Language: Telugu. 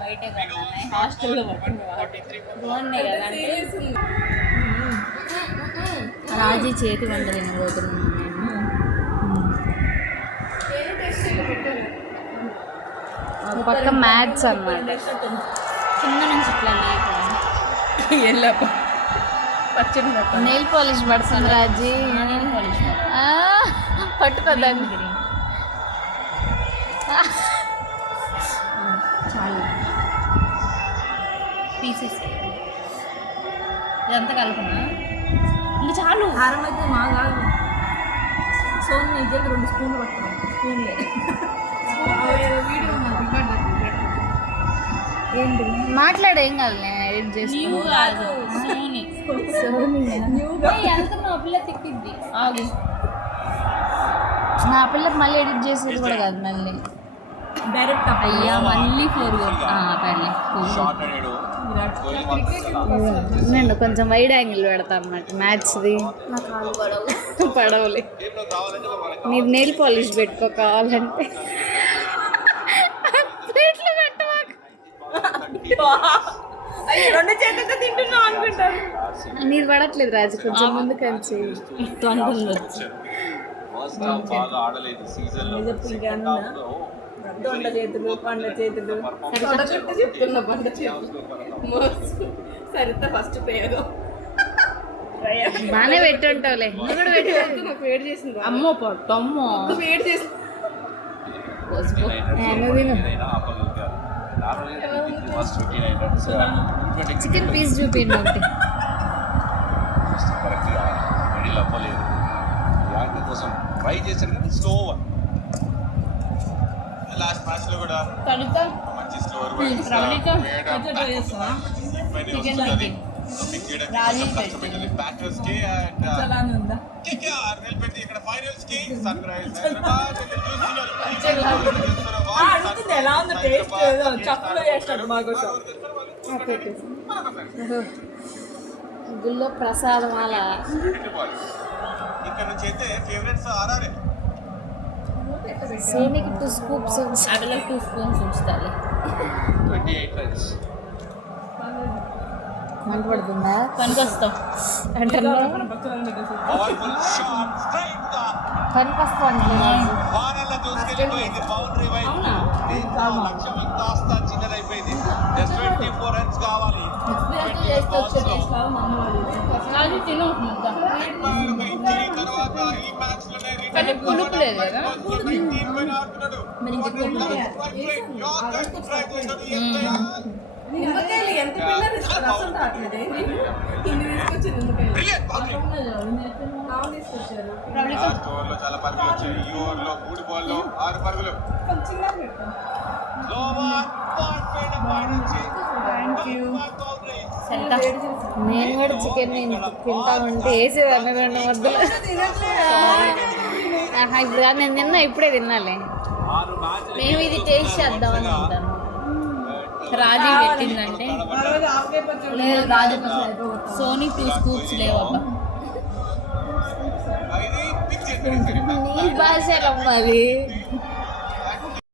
బయటే హాస్టల్లో బాగున్నాయి కదా అంటే రాజీ చేతి వంట తినబోతున్నాను నేను పక్క మ్యాథ్స్ అన్నమాట కింద నుంచి ఇట్లా పచ్చడి నెయిల్ పాలిష్ పడుతుంది రాజీ పట్టుకోదాన్ని చాలు పీసెస్ ఇదంతా కలుపునా ఇంకా చాలు కారం అయితే మా కాదు సోన్ నిజంగా 2 స్పూన్లు పట్టుకున్నాం స్పూన్లే వీడియో ఏంటి మాట్లాడేం కాదు నేను ఎడిట్ చేసుకున్నాను పిల్ల తిప్పిద్ది ఆగు నా పిల్లకి మళ్ళీ ఎడిట్ చేసేది కూడా కాదు మళ్ళీ డైరెక్ట్ అయ్యా మళ్ళీ 4 నేను కొంచెం వైడ్ యాంగిల్ పెడతా అన్నమాట మ్యాథ్స్ది పడవలే మీరు నెయిల్ పాలిష్ పెట్టుకో కావాలంటే ప్లేట్లు పెట్టమాకు నీరు పడట్లేదు రాజు కొంచెం ముందు కంచి దొండ చేతులు పండ చేతులు చెప్తున్నా పండ చేతులు సరిత ఫస్ట్ పేరు బాగానే పెట్టుంటావులే నువ్వు కూడా పెట్టు నాకు వేడి చేసింది అమ్మో పొట్టమ్మో వేడి చేసి చికెన్ పీస్ చూపించండి ఒకటి కోసం ట్రై చేశాను స్లో లాస్ట్ మ్యాచ్ లో కూడా మంచి స్లోర్ బ్యాటర్స్ కి అండ్ కేకేఆర్ నిలబెట్టి ఇక్కడ ఫైనల్స్ కి సన్ రైజర్స్ హైదరాబాద్ ఎలా ఉంది టేస్ట్ చక్కులు చేస్తాడు మాకు గుళ్ళో ప్రసాదం అలా ఇక్కడ నుంచి అయితే ఫేవరెట్స్ ఆర్ఆర్ఏ సేనికి 2 స్కూప్స్ అడలో 2 స్పూన్స్ ఉంచుతాలి 28 రన్స్ మంట పడుతుందా పనికొస్తాం అంటే పవర్ఫుల్ షాట్ స్ట్రైట్ గా పనికొస్తాం వారాల దూసుకెళ్ళిపోయింది బౌండరీ వైపు లక్ష్యం ఇంకా కాస్త చిన్నదైపోయింది జస్ట్ 24 రన్స్ కావాలి తర్వాత ఈ మ్యాచ్ లోనే పులుపు లేదు కదా నిమ్మకాయలు ఎంత పిల్లలు రసం రావట్లేదే ఇన్ని తీసుకొచ్చారు లాస్ట్ ఓవర్ లో చాలా పరుగులు వచ్చాయి ఈ ఓవర్ లో 3 బాల్ లో 6 పరుగులు నేను కూడా చికెన్ తింటా ఉంటే వేసేదాన్ని 2 ముద్దలు ఇప్పుడు నేను తిన్నా ఇప్పుడే తినాలి మేము ఇది టేస్ట్ చేద్దామని తింటాను రాజీ పెట్టిందంటే లేదు రాజు సోనీ 2 స్కూప్స్ లేవబ్బా నీ భాష మరి